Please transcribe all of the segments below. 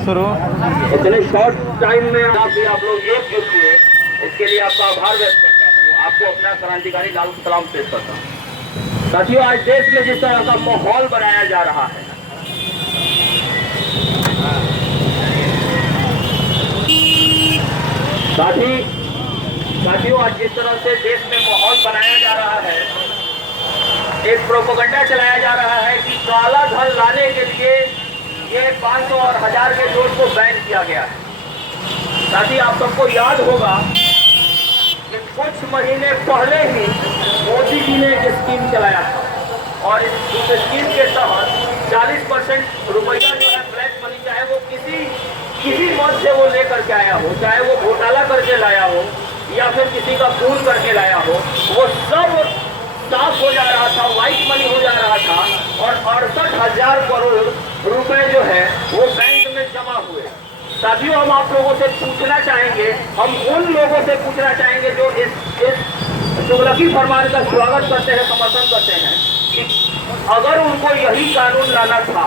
शुरू। इतने short time में आप लोग एकजुट हुए, इसके लिए आपका आभार व्यक्त करता हूँ। आपको अपना क्रांतिकारी लाल सलाम पेश करता हूँ। साथियों, आज देश में जिस तरह का माहौल बनाया जा रहा है, साथियों आज जिस तरह से देश में माहौल बनाया जा रहा है, एक प्रोपेगेंडा चलाया जा रहा है कि काला धन लाने के लिए ये 500 और 1000 के नोट को बैन किया गया है। साथ ही आप सबको याद होगा कि कुछ महीने पहले ही मोदी जी ने एक स्कीम चलाया था और इस स्कीम के तहत 40% रुपया जो है ब्लैक मनी, चाहे वो किसी मद से वो लेकर के आया हो, चाहे वो घोटाला करके लाया हो या फिर किसी का खून करके लाया हो, वो सब साफ हो जा रहा था, व्हाइट मनी हो जा रहा था और 68,000 करोड़ रुपए जो है वो बैंक में जमा हुए। साथियों, हम आप लोगों से पूछना चाहेंगे, हम उन लोगों से पूछना चाहेंगे जो इस तुगलकी फरमान का स्वागत करते हैं, समर्थन करते हैं, कि अगर उनको यही कानून लाना था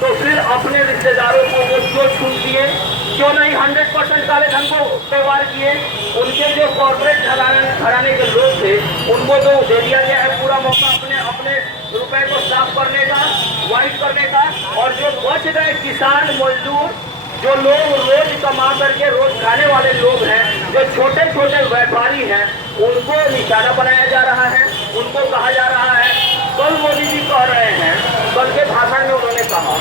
तो फिर अपने रिश्तेदारों को वो क्यों छूट दिए, क्यों नहीं 100% काले धन को व्यवहार किए। उनके जो कॉर्पोरेट घराने के लोग थे उनको तो दे दिया गया है पूरा मौका अपने रुपए को साफ करने का, व्हाइट करने का, और जो बच गए किसान मजदूर, जो लोग रोज कमा करके रोज खाने वाले लोग हैं, जो छोटे छोटे व्यापारी हैं, उनको निशाना बनाया जा रहा है, उनको कहा जा रहा है। कल मोदी जी कह रहे हैं, कल के भाषण में उन्होंने कहा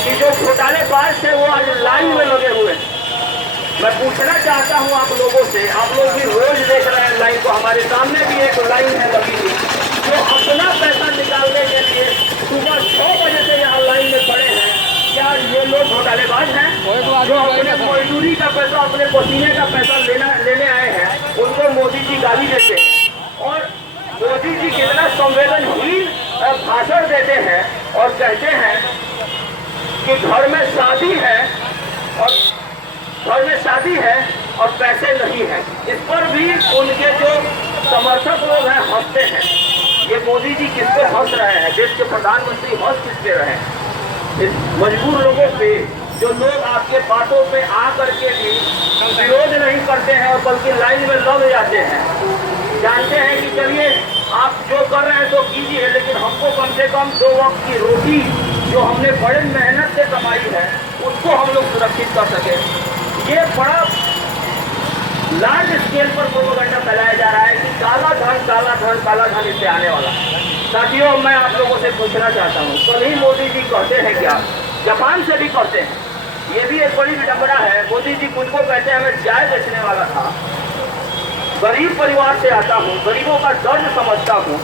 कि जो घोटालेबाज थे वो आज लाइन में लगे हुए हैं। मैं पूछना चाहता हूं आप लोगों से, आप लोग भी रोज देख रहे हैं लाइन को, हमारे सामने भी एक लाइन है लगी हुई, जो अपना पैसा निकालने के लिए सुबह 6 बजे से यहाँ लाइन में खड़े हैं। क्या ये लोग घोटालेबाज हैं? जो अपने मजदूरी का पैसा, अपने पसीने का पैसा लेने आए हैं, उनको मोदी जी गाली देते हैं और मोदी जी कितना संवेदनहीन भाषण देते हैं और कहते हैं कि घर में शादी है और पैसे नहीं है। इस पर भी उनके जो समर्थक लोग हैं हंसते हैं। ये मोदी जी किस पे हंस रहे हैं? देश के प्रधानमंत्री हंस किस पे रहे हैं? इस मजबूर लोगों पे, जो लोग आपके बातों पे आ करके भी विरोध नहीं करते हैं और बल्कि लाइन में लग जाते हैं, जानते हैं कि चलिए आप जो कर रहे हैं तो कीजिए, लेकिन हमको कम से कम 2 वक्त की रोटी जो हमने बड़े मेहनत से कमाई है उसको हम लोग सुरक्षित कर सके। ये बड़ा लार्ज स्केल पर प्रोपेगेंडा फैलाया जा रहा है कि काला धन इससे आने वाला। साथियों, मैं आप लोगों से पूछना चाहता हूँ, कल ही मोदी जी कहते हैं क्या, जापान से भी कहते हैं, ये भी एक बड़ी विडंबना है। मोदी जी खुद को कहते हैं मैं चाय बेचने वाला था, गरीब परिवार से आता हूँ, गरीबों का दर्द समझता हूँ,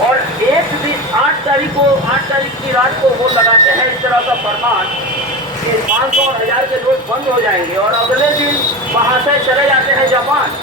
और एक दिन 8 तारीख की रात को वो लगाते हैं इस तरह का फरमान कि 500 और 1000 के नोट बंद हो जाएंगे और अगले दिन वहाँ से चले जाते हैं जापान।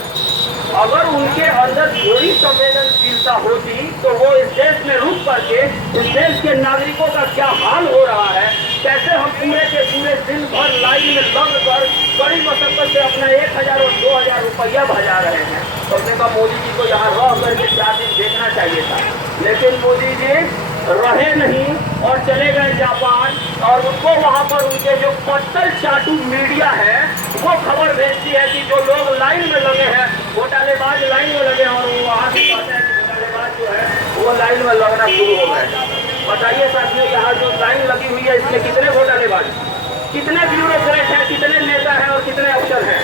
अगर उनके अंदर थोड़ी संवेदनशीलता होती तो वो इस देश में रुक करके इस देश के नागरिकों का क्या हाल हो रहा है, कैसे हम पूरे के पूरे दिन भर लाइन में लग कर बड़ी मशक्कत से अपना 1000 और 2000 रुपया भजा रहे हैं। तो अपने का मोदी जी को यहाँ रह करके 4 दिन देखना चाहिए था, लेकिन मोदी जी रहे नहीं और चले गए जापान, और उनको वहाँ पर उनके जो पत्तल चाटू मीडिया है वो खबर भेजती है कि जो लोग लाइन में लगे हैं, घोटालेबाज लाइन में लगे हैं, और वो वहाँ से कहते हैं कि घोटालेबाज जो है वो लाइन में लगना शुरू हो गए। बताइए साथियों, यहाँ जो लाइन लगी हुई है इसमें कितने घोटालेबाज, कितने ब्यूरोक्रेट हैं, कितने नेता हैं और कितने अफसर हैं,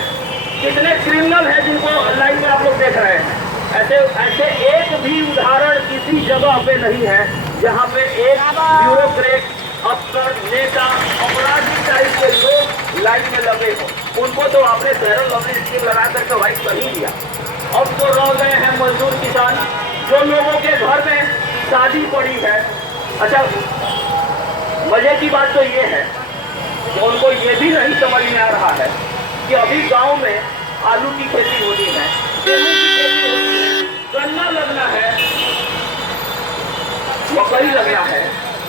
कितने क्रिमिनल हैं जिनको लाइन में आप लोग देख रहे हैं। ऐसे एक भी उदाहरण किसी जगह पे नहीं है जहाँ पे एक ब्यूरोक्रेट, अफसर, नेता, अपराधी टाइप के लोग लाइन में लगे हो। उनको तो आपने फेयर लवली स्कीम लगा करके व्हाइट कर ही दिया। अब तो रह गए हैं मजदूर किसान, जो लोगों के घर में शादी पड़ी है। अच्छा, मजे की बात तो ये है कि उनको ये भी नहीं समझ में आ रहा है कि अभी गांव में आलू की खेती होनी है, गेहूं की खेती होनी है, गन्ना लगना है, मकई लगना है।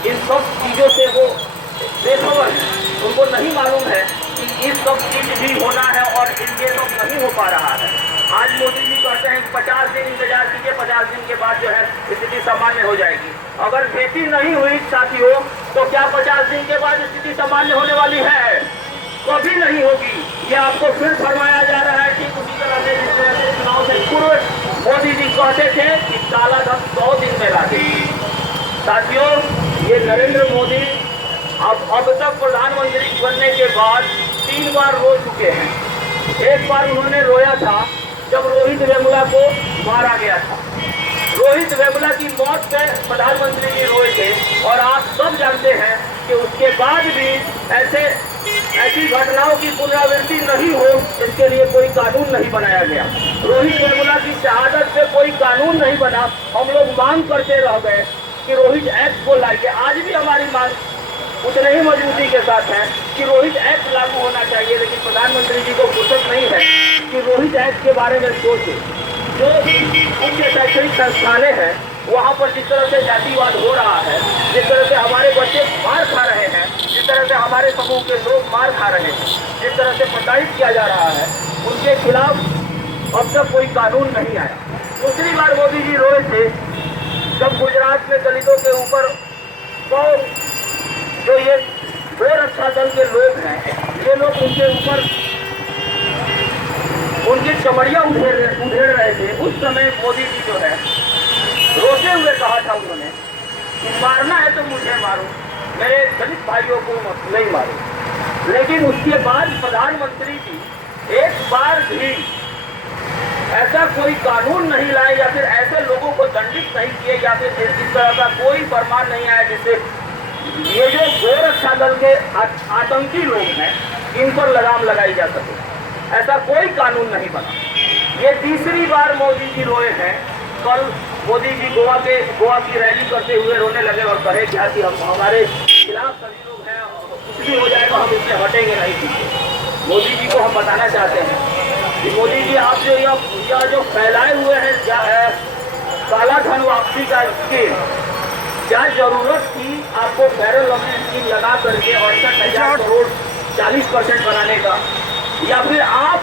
इन सब चीजों से वो बेखबर है, उनको नहीं मालूम है कि इस सब चीज भी होना है और इनके तो नहीं हो पा रहा है। आज मोदी जी कहते हैं 50 दिन इंतजार कीजिए, 50 दिन के बाद जो है स्थिति सामान्य हो जाएगी। अगर खेती नहीं हुई साथियों तो क्या 50 दिन के बाद स्थिति सामान्य होने वाली है? कभी नहीं होगी। ये आपको फिर फरमाया जा रहा है। ठीक उसी तरह से जिस तरह से चुनाव से पूर्व मोदी जी कहते थे कि काला धन 100 दिन में ला देंगे। साथियों, ये नरेंद्र मोदी अब तक प्रधानमंत्री बनने के बाद 3 बार रो चुके हैं। एक बार उन्होंने रोया था जब रोहित वेमुला को मारा गया था। रोहित वेमुला की मौत पे प्रधानमंत्री जी रोए थे और आप सब जानते हैं कि उसके बाद भी ऐसी घटनाओं की पुनरावृत्ति नहीं हो, इसके लिए कोई कानून नहीं बनाया गया। रोहित वेमुला की शहादत पे कोई कानून नहीं बना। हम लोग मांग करते रह गए कि रोहित एक्ट को लाइए। आज भी हमारी मांग उतने ही मजबूती के साथ है कि रोहित एक्ट लागू होना चाहिए, लेकिन प्रधानमंत्री जी को फुर्सत नहीं है कि रोहित एक्ट के बारे में सोचे। जो मुख्य शैक्षणिक संस्थानें हैं वहाँ पर जिस तरह से जातिवाद हो रहा है, जिस तरह से हमारे बच्चे मार खा रहे हैं, जिस तरह से हमारे समूह के लोग मार खा रहे हैं, जिस तरह से प्रताड़ित किया जा रहा है, उनके खिलाफ अब तक कोई कानून नहीं आया। दूसरी बार मोदी जी रोए थे जब गुजरात में दलितों के ऊपर जो ये गोरक्षा दल के लोग हैं, ये लोग उनके ऊपर उनकी चमड़ियां उधेड़ रहे थे। उस समय मोदी जी जो है रोते हुए कहा था उन्होंने कि मारना है तो मुझे मारो, मेरे दलित भाइयों को नहीं मारो। लेकिन उसके बाद प्रधानमंत्री जी एक बार भी ऐसा कोई कानून नहीं लाए या फिर ऐसे लोगों को दंडित नहीं किए या फिर इस तरह का कोई फरमान नहीं आया जिससे ये जो गोरक्षा दल के आतंकी लोग हैं इन पर लगाम लगाई जा सके। ऐसा कोई कानून नहीं बना। ये तीसरी बार मोदी जी रोए हैं। कल मोदी जी गोवा की रैली करते हुए रोने लगे और कहे क्या कि हम हमारे खिलाफ सभी लोग हैं, कुछ भी हो जाएगा हम इससे हटेंगे नहीं पीछे। मोदी जी को हम बताना चाहते हैं कि मोदी जी आप जो फैलाए हुए हैं काला धन वापसी का स्कीम, क्या जरूरत थी आपको फेडरल स्कीम लगा करके 68,000 करोड़ 40% बनाने का, या फिर आप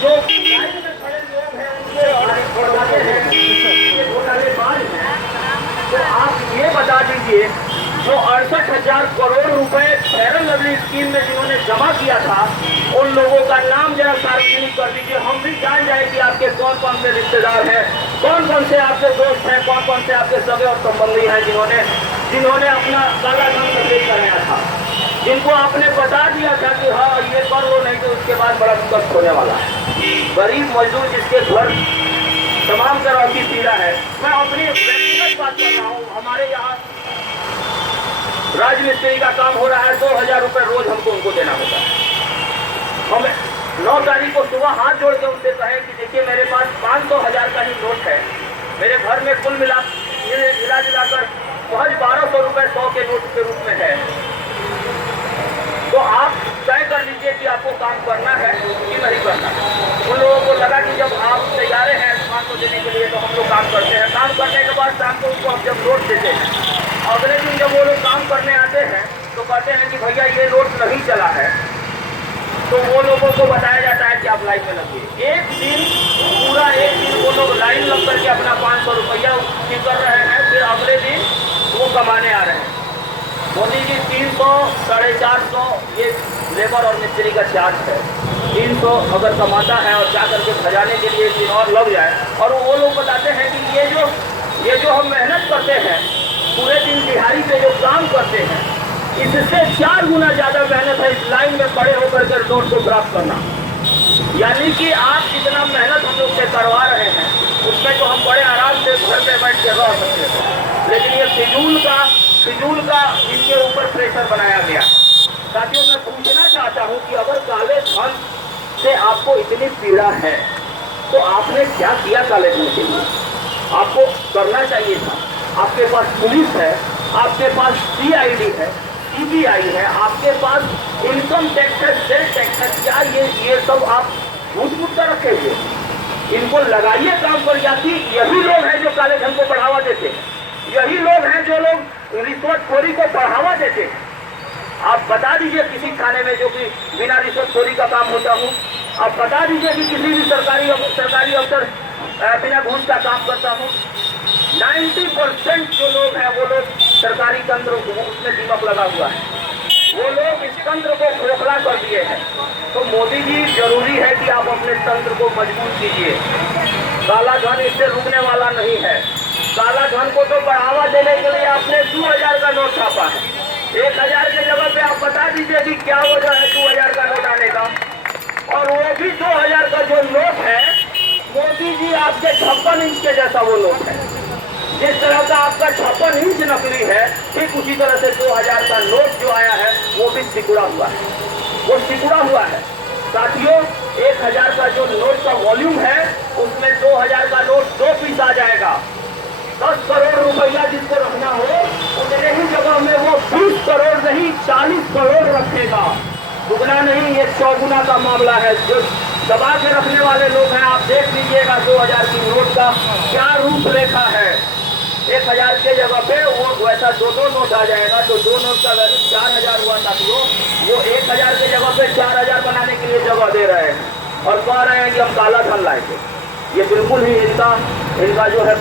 जो लाइन में खड़े लोग हैं उनको बताते हैं ये घोटालेबाज हैं, तो आप ये बता दीजिए जो 68,000 करोड़ रुपए फेडरल लवली स्कीम में जिन्होंने जमा किया था उन लोगों का नाम जरा सार्वजनिक कर दीजिए। हम भी जान जाए कि आपके कौन कौन से रिश्तेदार हैं, कौन कौन से आपके दोस्त हैं, कौन कौन से आपके सगे और संबंधी हैं जिन्होंने अपना काला धन सफेद कराया था, जिनको आपने बता दिया था कि हाँ ये कर लो नहीं तो उसके बाद बड़ा कष्ट होने वाला है। गरीब मजदूर जिसके घर तमाम तरह की पीड़ा है। मैं अपनी व्यक्तिगत बात कर रहा हूँ। हमारे यहाँ राजमिस्त्री का काम हो रहा है, 2,000 रुपये रोज हमको उनको देना होता है। हमें 9 तारीख को सुबह हाथ जोड़ के उनसे कहें कि देखिए मेरे पास 500,000 का ही नोट है, मेरे घर में कुल मिला जुलाकर महज 1,200 रुपये 100 के नोट के रूप में है, तो आप तय कर लीजिए कि आपको काम करना है कि नहीं करना। उन लोगों को लगा कि जब आप तैयार हैं 500 देने के लिए तो हम लोग काम करते हैं। काम करने के बाद शाम को उनको हम जब नोट देते हैं, अगले दिन जब वो लोग काम करने आते हैं तो कहते हैं कि भैया ये नोट नहीं चला है, तो वो लोगों को बताया जाता है कि आप लाइन में लगिए। पूरा एक दिन वो लोग लाइन लग करके अपना 500 रुपया कर रहे हैं, फिर अगले दिन वो कमाने आ रहे हैं। मोदी जी 300, 450 ये लेबर और मिस्त्री का चार्ज है। 300 अगर कमाता है और जा करके भजाने के लिए दिन और लग जाए, और वो लोग बताते हैं कि ये जो हम मेहनत करते हैं पूरे दिन दिहाड़ी पे जो काम करते हैं, इससे 4 गुना ज़्यादा मेहनत है इस लाइन में खड़े होकर के नोट को प्राप्त करना। यानी कि आप जितना मेहनत हम लोग से करवा रहे हैं उसमें तो हम बड़े आराम से घर पे बैठ के रह सकते हैं, लेकिन ये फिजूल का इनके ऊपर प्रेशर बनाया गया। साथियों, मैं पूछना चाहता हूँ कि अगर काले धन से आपको इतनी पीड़ा है तो आपने क्या किया काले धन के लिए? आपको करना चाहिए था। आपके पास पुलिस है, आपके पास CID है, CBI है, आपके पास इनकम टैक्स है, सेल टैक्स है। क्या ये सब आप झूठ कर रखे हुए? इनको लगाइए काम पर। जाती यही लोग हैं जो काले धन को बढ़ावा देते हैं, यही लोग हैं जो लोग रिश्वतखोरी को बढ़ावा देते हैं। आप बता दीजिए किसी थाने में जो कि बिना रिश्वतखोरी का काम होता हो, आप बता दीजिए कि किसी भी सरकारी अफसर बिना घूस का काम करता हो। 90% जो लोग हैं वो लोग सरकारी तंत्र उसमें दीमक लगा हुआ है। वो लोग इस तंत्र को खोखला कर दिए हैं। तो मोदी जी, जरूरी है कि आप अपने तंत्र को मजबूत कीजिए। काला धन इससे रुकने वाला नहीं है। काला धन को तो बढ़ावा देने के लिए आपने 2000 का नोट छापा है। 1000 के जगह पे आप बता दीजिए कि क्या वजह है 2000 का नोट आने का। और वो भी 2000 का जो नोट है, मोदी जी आपके 56 इंच के जैसा वो नोट है। जिस तरह का आपका 56 इंच नकली है, ठीक उसी तरह से 2000 का नोट जो आया है वो भी सिकुड़ा हुआ है। वो सिकुड़ा हुआ है साथियों। 1000 का जो नोट का वॉल्यूम है, उसमें 2000 का नोट 2 पीस आ जाएगा। 10 करोड़ रुपया जिसको रखना हो, उतने ही जगह में वो 20 करोड़ नहीं 40 करोड़ रखेगा। दुगना नहीं, ये 100 गुना का मामला है। जो दबा के रखने वाले लोग हैं, आप देख लीजिएगा 2000 की नोट का क्या रूपरेखा है। 1000 के जगह पे वो वैसा 2 नोट आ जाएगा। तो 2 नोट का वैल्यू 4000 हुआ साथियों। वो 1000 के जगह पे 4000 बनाने के लिए जगह दे रहे हैं और कह रहे हैं कि हम काला धन लाएंगे। ये बिल्कुल ही इनका जो है